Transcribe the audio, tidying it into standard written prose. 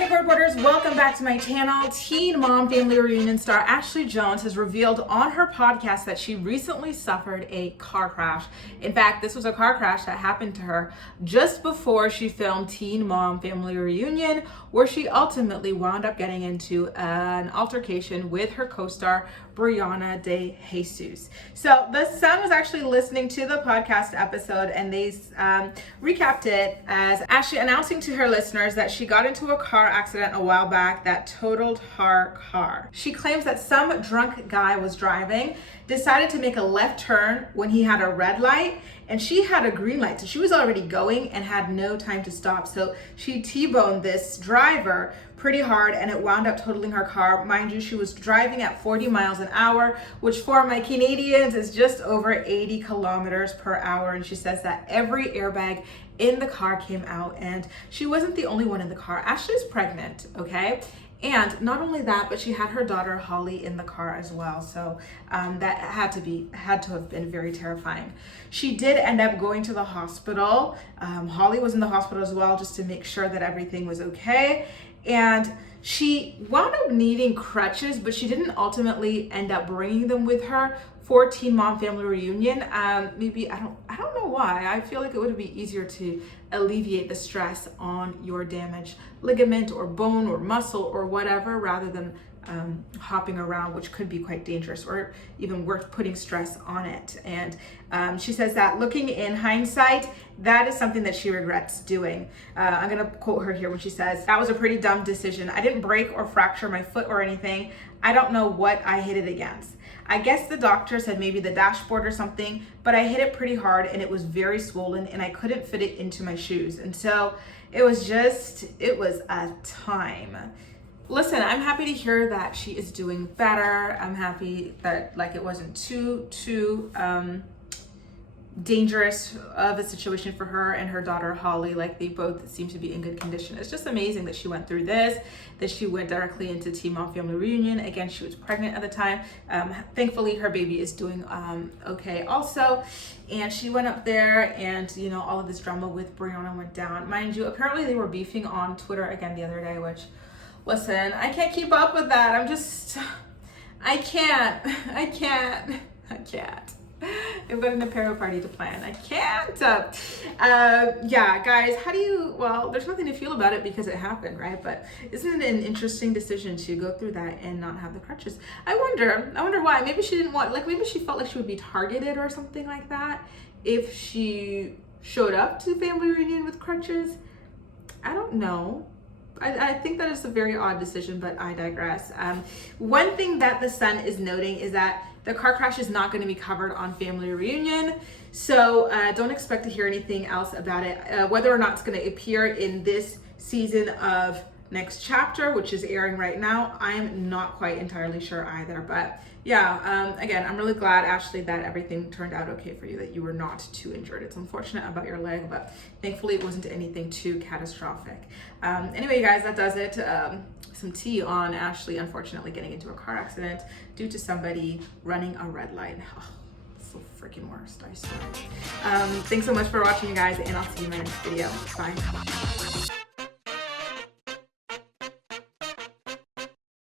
Hey reporters, welcome back to my channel. Teen Mom Family Reunion star Ashley Jones has revealed on her podcast that she recently suffered a car crash. In fact, this was a car crash that happened to her just before she filmed Teen Mom Family Reunion, where she ultimately wound up getting into an altercation with her co-star Brianna De Jesus. So the Sun was actually listening to the podcast episode, and they recapped it as Ashley announcing to her listeners that she got into a car accident a while back that totaled her car. She claims that some drunk guy was driving, decided to make a left turn when he had a red light, and she had a green light, so she was already going and had no time to stop. So she T-boned this driver pretty hard, and it wound up totaling her car. Mind you, she was driving at 40 miles an hour, which for my Canadians is just over 80 kilometers per hour. And she says that every airbag in the car came out, and she wasn't the only one in the car. Ashley's pregnant, okay? And not only that, but she had her daughter Holly in the car as well. So that had to have been very terrifying. She did end up going to the hospital. Holly was in the hospital as well, just to make sure that everything was okay. And she wound up needing crutches, but she didn't ultimately end up bringing them with her for Teen Mom Family Reunion. Maybe, I don't know why. I feel like it would be easier to alleviate the stress on your damaged ligament or bone or muscle or whatever, rather than hopping around, which could be quite dangerous or even worth putting stress on it. And she says that looking in hindsight, that is something that she regrets doing. I'm gonna quote her here when she says, "That was a pretty dumb decision. I didn't break or fracture my foot or anything. I don't know what I hit it against. I guess the doctor said maybe the dashboard or something, but I hit it pretty hard and it was very swollen and I couldn't fit it into my shoes. And so it was a time." Listen, I'm happy to hear that she is doing better. I'm happy that it wasn't too dangerous of a situation for her and her daughter Holly. They both seem to be in good condition. It's just amazing that she went through this, that she went directly into Teen Mom Family Reunion. Again, she was pregnant at the time. Thankfully her baby is doing okay also. And she went up there, and all of this drama with Brianna went down. Mind you, apparently they were beefing on Twitter again the other day, which, listen, I can't keep up with that. I can't. I've got an apparel party to plan. I can't. Yeah, guys, there's nothing to feel about it because it happened, right? But isn't it an interesting decision to go through that and not have the crutches? I wonder why. Maybe she didn't want, maybe she felt like she would be targeted or something like that if she showed up to family reunion with crutches. I don't know. I think that is a very odd decision, but I digress. One thing that the Sun is noting is that the car crash is not going to be covered on Family Reunion, so don't expect to hear anything else about it. Whether or not it's going to appear in this season of Next Chapter, which is airing right now, I'm not quite entirely sure either. But yeah, again, I'm really glad, Ashley, that everything turned out okay for you, that you were not too injured. It's unfortunate about your leg, but thankfully it wasn't anything too catastrophic. Anyway, you guys, that does it. Some tea on Ashley unfortunately getting into a car accident due to somebody running a red light. Oh, so freaking worst, I swear. Thanks so much for watching, you guys, and I'll see you in my next video. Bye.